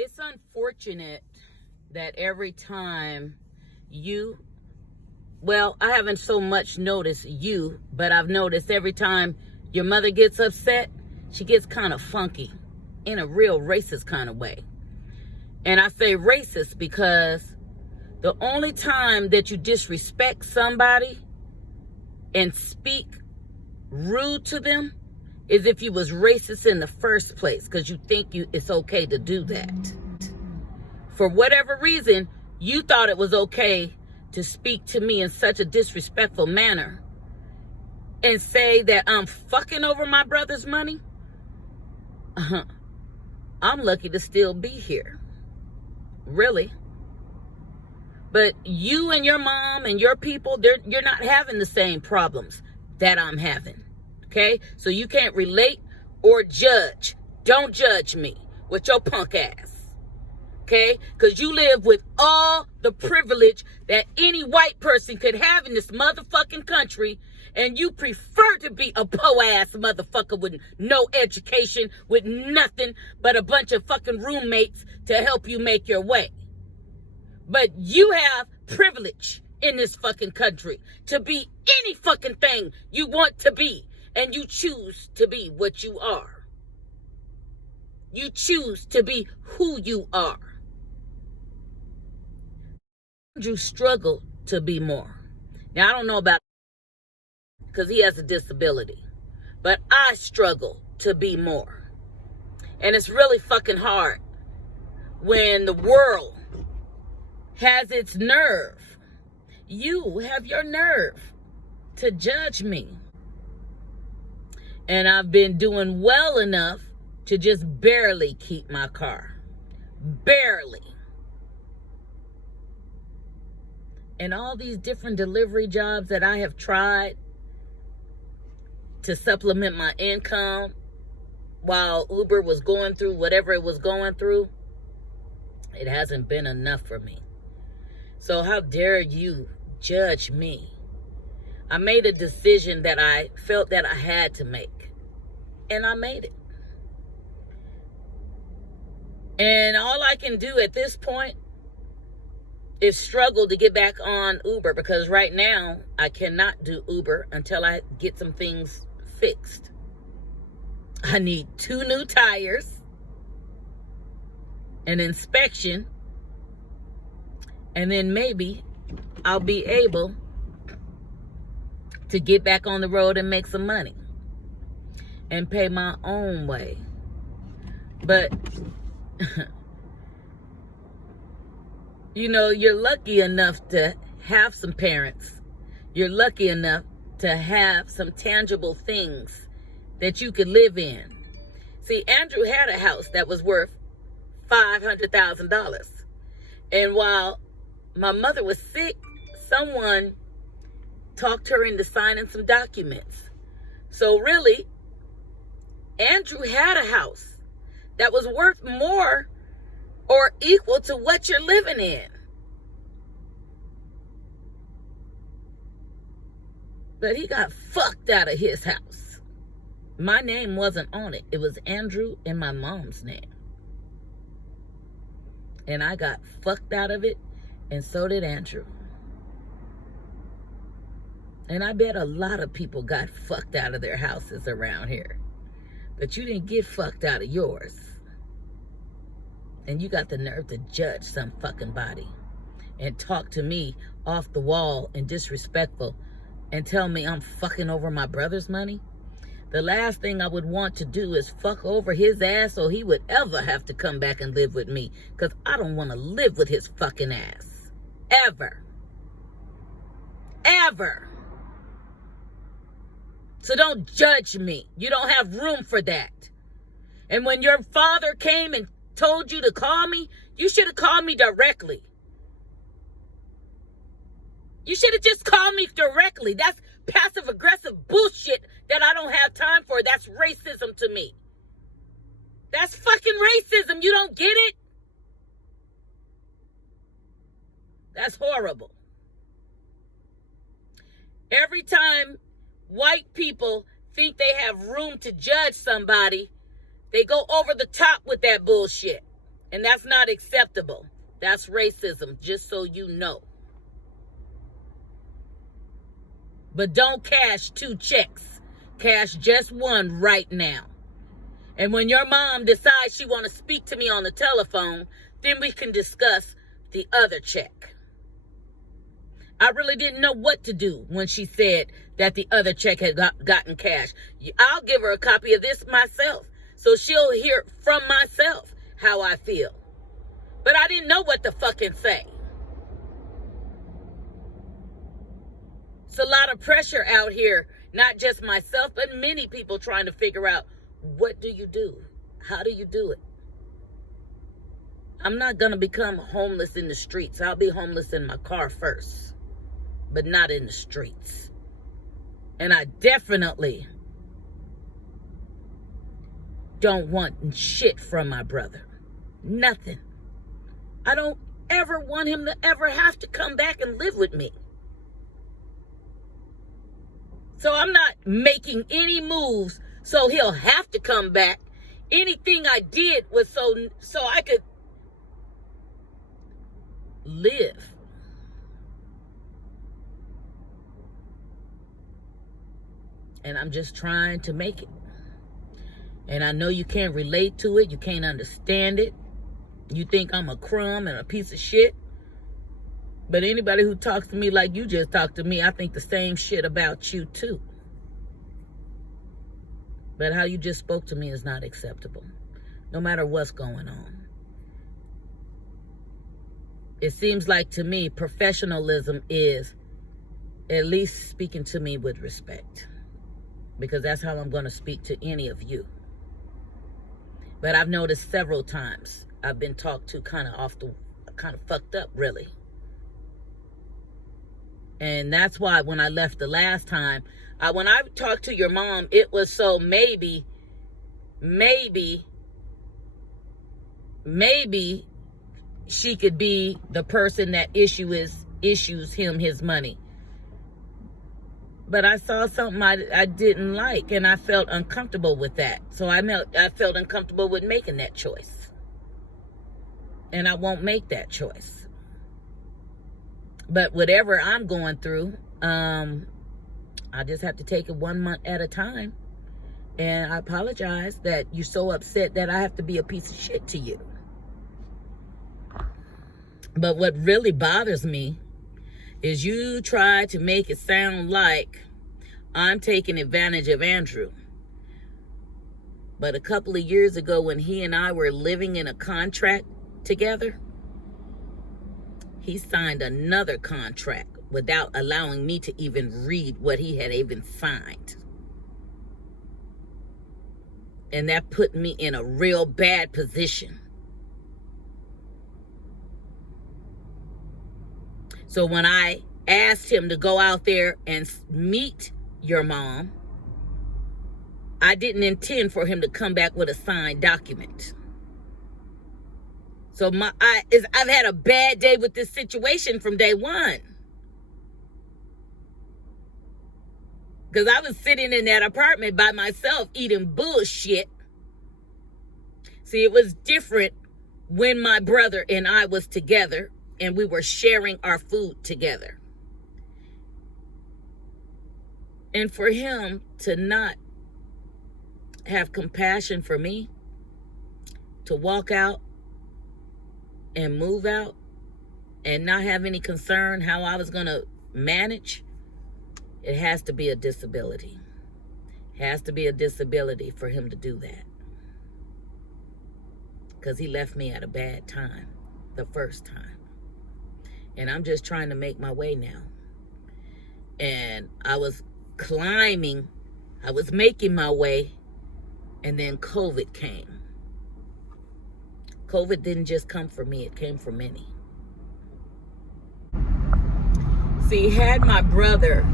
It's unfortunate that every time I haven't so much noticed you, but I've noticed every time your mother gets upset, she gets kind of funky in a real racist kind of way. And I say racist because the only time that you disrespect somebody and speak rude to them is if you was racist in the first place, because you think it's okay to do that. For whatever reason, you thought it was okay to speak to me in such a disrespectful manner and say that I'm fucking over my brother's money. I'm lucky to still be here. Really. But you and your mom and your people, you're not having the same problems that I'm having. Okay? So you can't relate or judge. Don't judge me with your punk ass. Okay? Because you live with all the privilege that any white person could have in this motherfucking country, and you prefer to be a po-ass motherfucker with no education, with nothing but a bunch of fucking roommates to help you make your way. But you have privilege in this fucking country to be any fucking thing you want to be, and you choose to be what you are. You choose to be who you are. Andrew struggled to be more. Now, I don't know about because he has a disability, but I struggle to be more. And it's really fucking hard when the world has its nerve. You have your nerve to judge me. And I've been doing well enough to just barely keep my car. Barely. And all these different delivery jobs that I have tried to supplement my income while Uber was going through whatever it was going through, it hasn't been enough for me. So how dare you judge me? I made a decision that I felt that I had to make, and I made it. And all I can do at this point is struggle to get back on Uber, because right now I cannot do Uber until I get some things fixed. I need 2 new tires, an inspection, and then maybe I'll be able to get back on the road and make some money and pay my own way. But you know, you're lucky enough to have some parents. You're lucky enough to have some tangible things that you could live in. See, Andrew had a house that was worth $500,000. And while my mother was sick, someone talked her into signing some documents. So really, Andrew had a house that was worth more or equal to what you're living in. But he got fucked out of his house. My name wasn't on it. It was Andrew and my mom's name. And I got fucked out of it, and so did Andrew. And I bet a lot of people got fucked out of their houses around here. But you didn't get fucked out of yours. And you got the nerve to judge some fucking body and talk to me off the wall and disrespectful and tell me I'm fucking over my brother's money. The last thing I would want to do is fuck over his ass so he would ever have to come back and live with me, because I don't want to live with his fucking ass. Ever. Ever. So don't judge me. You don't have room for that. And when your father came and told you to call me, you should have called me directly. You should have just called me directly. That's passive-aggressive bullshit that I don't have time for. That's racism to me. That's fucking racism. You don't get it? That's horrible. Every time white people think they have room to judge somebody, they go over the top with that bullshit. And that's not acceptable. That's racism, just so you know. But don't cash 2 checks. Cash just one right now. And when your mom decides she want to speak to me on the telephone, then we can discuss the other check. I really didn't know what to do when she said that the other check had gotten cashed. I'll give her a copy of this myself, so she'll hear from myself how I feel. But I didn't know what to fucking say. It's a lot of pressure out here, not just myself, but many people trying to figure out, what do you do? How do you do it? I'm not going to become homeless in the streets. I'll be homeless in my car first, but not in the streets. And I definitely don't want shit from my brother. Nothing. I don't ever want him to ever have to come back and live with me. So I'm not making any moves so he'll have to come back. Anything I did was so I could live. And I'm just trying to make it. And I know you can't relate to it. You can't understand it. You think I'm a crumb and a piece of shit. But anybody who talks to me like you just talked to me, I think the same shit about you too. But how you just spoke to me is not acceptable, no matter what's going on. It seems like to me, professionalism is at least speaking to me with respect, because that's how I'm going to speak to any of you. But I've noticed several times I've been talked to kind of fucked up, really. And that's why when I left the last time, when I talked to your mom, it was so maybe she could be the person that issues him his money. But I saw something I didn't like, and I felt uncomfortable with that. So I felt uncomfortable with making that choice. And I won't make that choice. But whatever I'm going through, I just have to take it 1 month at a time. And I apologize that you're so upset that I have to be a piece of shit to you. But what really bothers me is you try to make it sound like I'm taking advantage of Andrew. But a couple of years ago, when he and I were living in a contract together, he signed another contract without allowing me to even read what he had even signed. And that put me in a real bad position. So when I asked him to go out there and meet your mom, I didn't intend for him to come back with a signed document. So I've had a bad day with this situation from day one. Because I was sitting in that apartment by myself eating bullshit. See, it was different when my brother and I was together and we were sharing our food together. And for him to not have compassion for me, to walk out and move out and not have any concern how I was going to manage, it has to be a disability. It has to be a disability for him to do that. Because he left me at a bad time the first time. And I'm just trying to make my way now. And I was climbing, I was making my way, and then COVID came. COVID didn't just come for me, it came for many. See, had my brother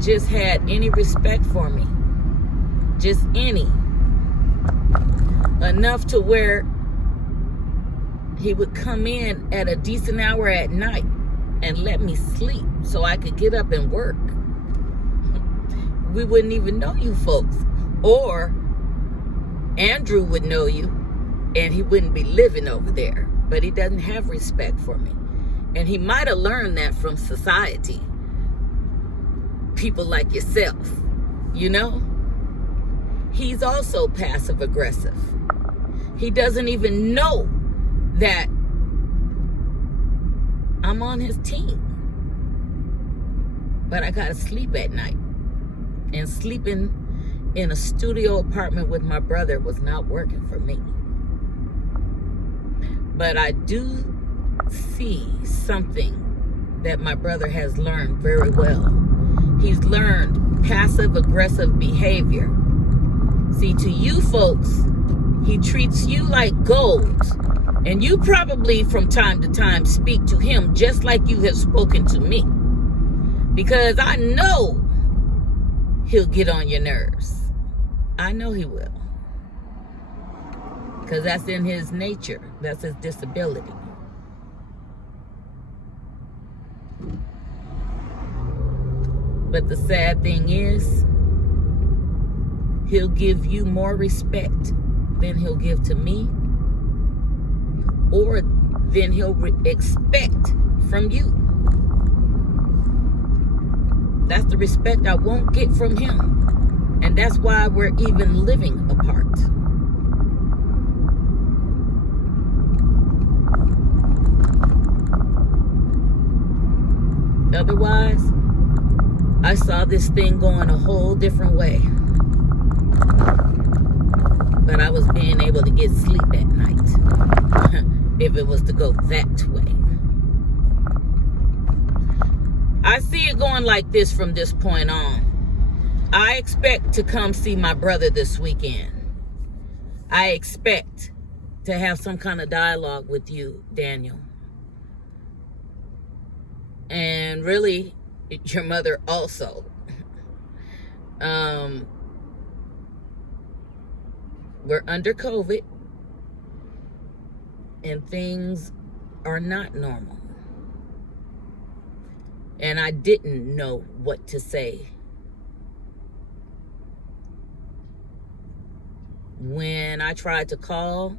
just had any respect for me, just any, enough to where he would come in at a decent hour at night and let me sleep so I could get up and work, we wouldn't even know you folks. Or Andrew would know you, and he wouldn't be living over there. But he doesn't have respect for me. And he might have learned that from society. People like yourself, you know? He's also passive aggressive. He doesn't even know that I'm on his team. But I gotta sleep at night. And sleeping in a studio apartment with my brother was not working for me. But I do see something that my brother has learned very well. He's learned passive aggressive behavior. See, to you folks, he treats you like gold. And you probably from time to time speak to him just like you have spoken to me. Because I know he'll get on your nerves. I know he will. Because that's in his nature. That's his disability. But the sad thing is, he'll give you more respect than he'll give to me, or than he'll expect from you. That's the respect I won't get from him. And that's why we're even living apart. Otherwise, I saw this thing going a whole different way. But I was being able to get sleep at night if it was to go that way. I see it going like this from this point on. I expect to come see my brother this weekend. I expect to have some kind of dialogue with you, Daniel. And really, your mother also. We're under COVID, and things are not normal. And I didn't know what to say. When I tried to call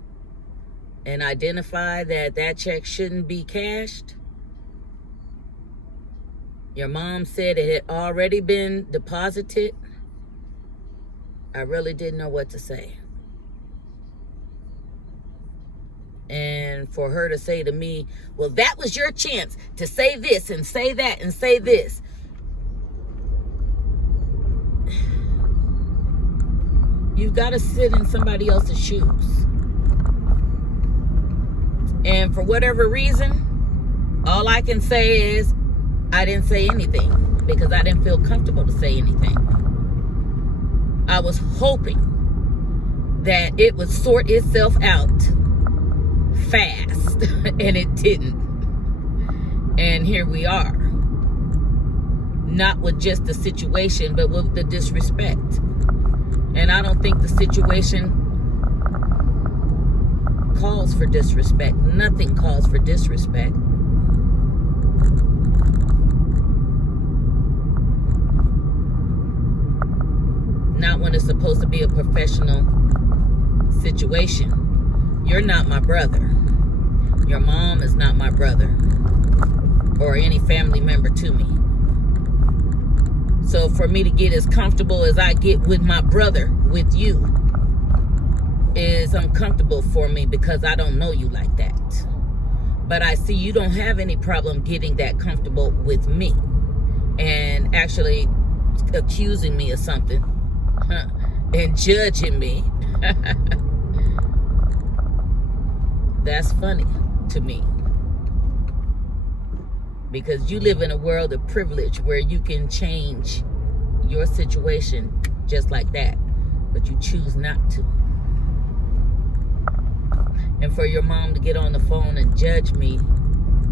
and identify that that check shouldn't be cashed, your mom said it had already been deposited. I really didn't know what to say. And for her to say to me, well, that was your chance to say this and say that and say this. You've got to sit in somebody else's shoes. And for whatever reason, all I can say is I didn't say anything because I didn't feel comfortable to say anything. I was hoping that it would sort itself out fast, and it didn't. And here we are. Not with just the situation, but with the disrespect. And I don't think the situation calls for disrespect. Nothing calls for disrespect. Not when it's supposed to be a professional situation. You're not my brother. Your mom is not my brother or any family member to me. So for me to get as comfortable as I get with my brother, with you, is uncomfortable for me because I don't know you like that. But I see you don't have any problem getting that comfortable with me and actually accusing me of something and judging me. That's funny to me. Because you live in a world of privilege where you can change your situation just like that. But you choose not to. And for your mom to get on the phone and judge me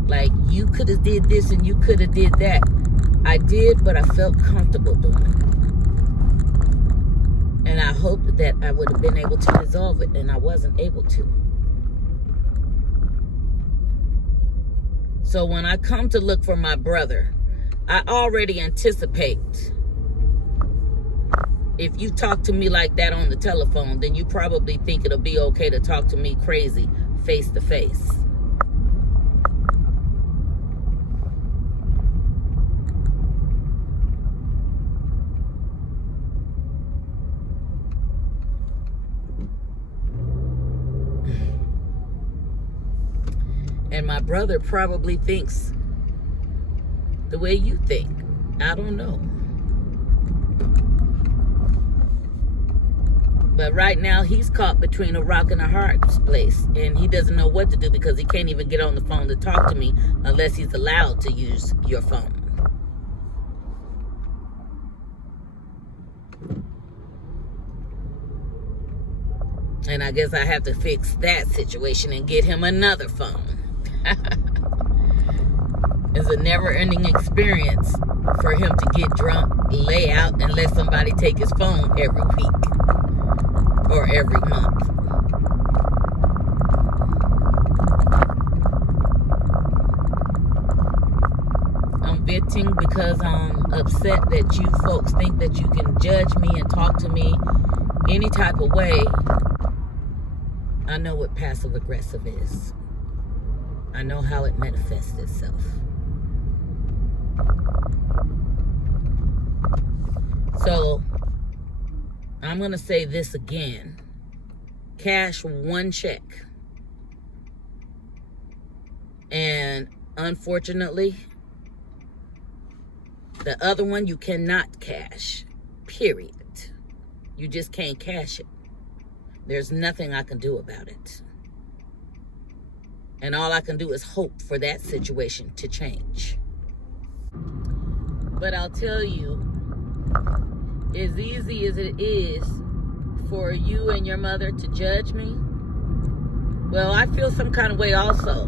like you could have did this and you could have did that. I did, but I felt comfortable doing it. And I hoped that I would have been able to resolve it, and I wasn't able to. So when I come to look for my brother, I already anticipate If you talk to me like that on the telephone, then you probably think it'll be okay to talk to me crazy face to face. And my brother probably thinks the way you think. I don't know. But right now, he's caught between a rock and a hard place. And he doesn't know what to do because he can't even get on the phone to talk to me unless he's allowed to use your phone. And I guess I have to fix that situation and get him another phone. It's a never-ending experience for him to get drunk, lay out, and let somebody take his phone every week or every month. I'm venting because I'm upset that you folks think that you can judge me and talk to me any type of way. I know what passive-aggressive is. I know how it manifests itself. So, I'm going to say this again. Cash one check. And unfortunately, the other one you cannot cash. Period. You just can't cash it. There's nothing I can do about it. And all I can do is hope for that situation to change. But I'll tell you, as easy as it is for you and your mother to judge me, well, I feel some kind of way also.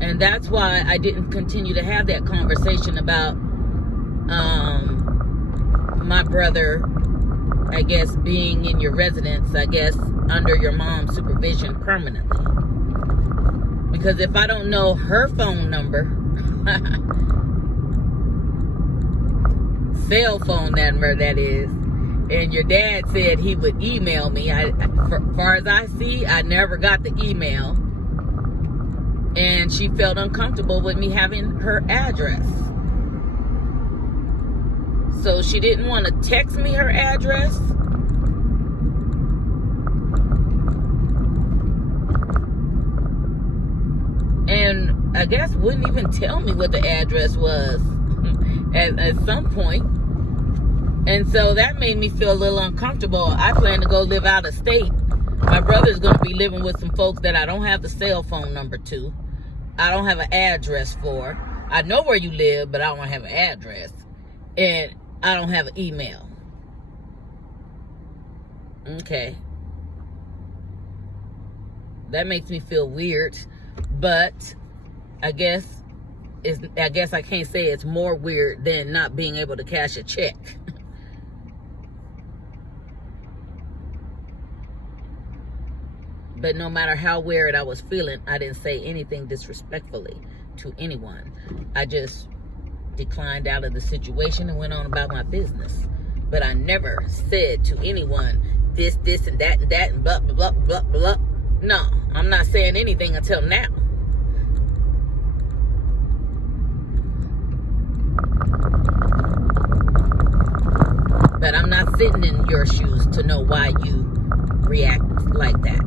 And that's why I didn't continue to have that conversation about my brother, I guess, being in your residence, I guess, under your mom's supervision permanently. Because if I don't know her phone number, cell phone number that is, and your dad said he would email me, as far as I see, I never got the email. And she felt uncomfortable with me having her address. So she didn't want to text me her address. And I guess wouldn't even tell me what the address was at some point. And so that made me feel a little uncomfortable. I plan to go live out of state. My brother's going to be living with some folks that I don't have the cell phone number to. I don't have an address for. I know where you live, but I don't have an address. And I don't have an email. Okay. That makes me feel weird. But I guess I can't say it's more weird than not being able to cash a check. But no matter how weird I was feeling, I didn't say anything disrespectfully to anyone. I just declined out of the situation and went on about my business. But I never said to anyone this, and that, and blah, blah, blah, blah, blah. No, I'm not saying anything until now. But I'm not sitting in your shoes to know why you react like that.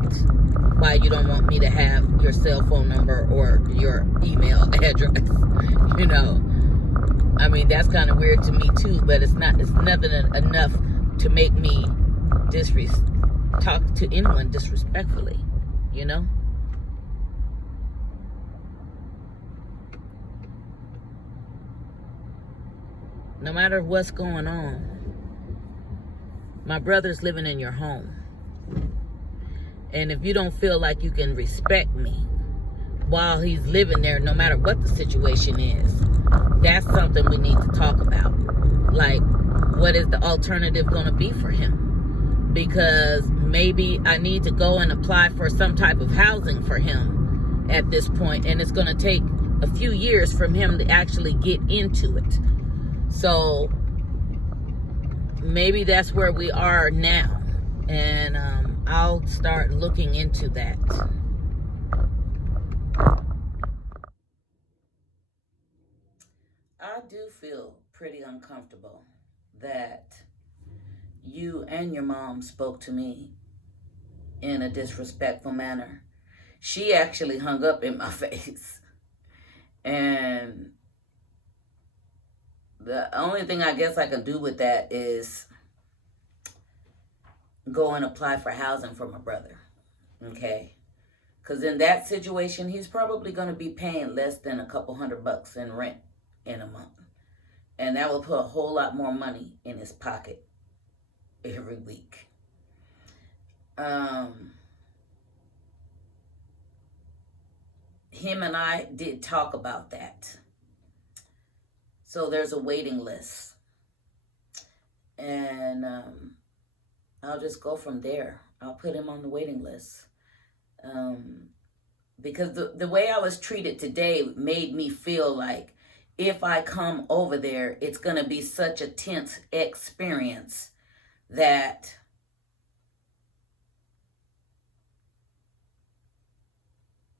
Why you don't want me to have your cell phone number or your email address. You know, I mean, that's kind of weird to me too, but it's nothing enough to make me talk to anyone disrespectfully, you know? No matter what's going on, my brother's living in your home. And if you don't feel like you can respect me while he's living there, no matter what the situation is, that's something we need to talk about. Like, what is the alternative going to be for him? Because maybe I need to go and apply for some type of housing for him at this point, and it's going to take a few years for him to actually get into it. So maybe that's where we are now. And I'll start looking into that. I do feel pretty uncomfortable that you and your mom spoke to me in a disrespectful manner. She actually hung up in my face. And the only thing I guess I can do with that is go and apply for housing for my brother. Okay? Because in that situation, he's probably going to be paying less than a couple $100 in rent in a month. And that will put a whole lot more money in his pocket every week. Him and I did talk about that. So there's a waiting list. And I'll just go from there. I'll put him on the waiting list. Because the way I was treated today made me feel like if I come over there, it's going to be such a tense experience that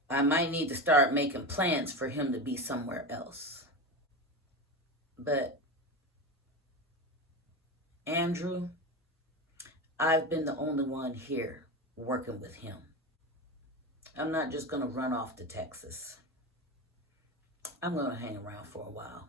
I might need to start making plans for him to be somewhere else. But Andrew, I've been the only one here working with him. I'm not just going to run off to Texas. I'm going to hang around for a while.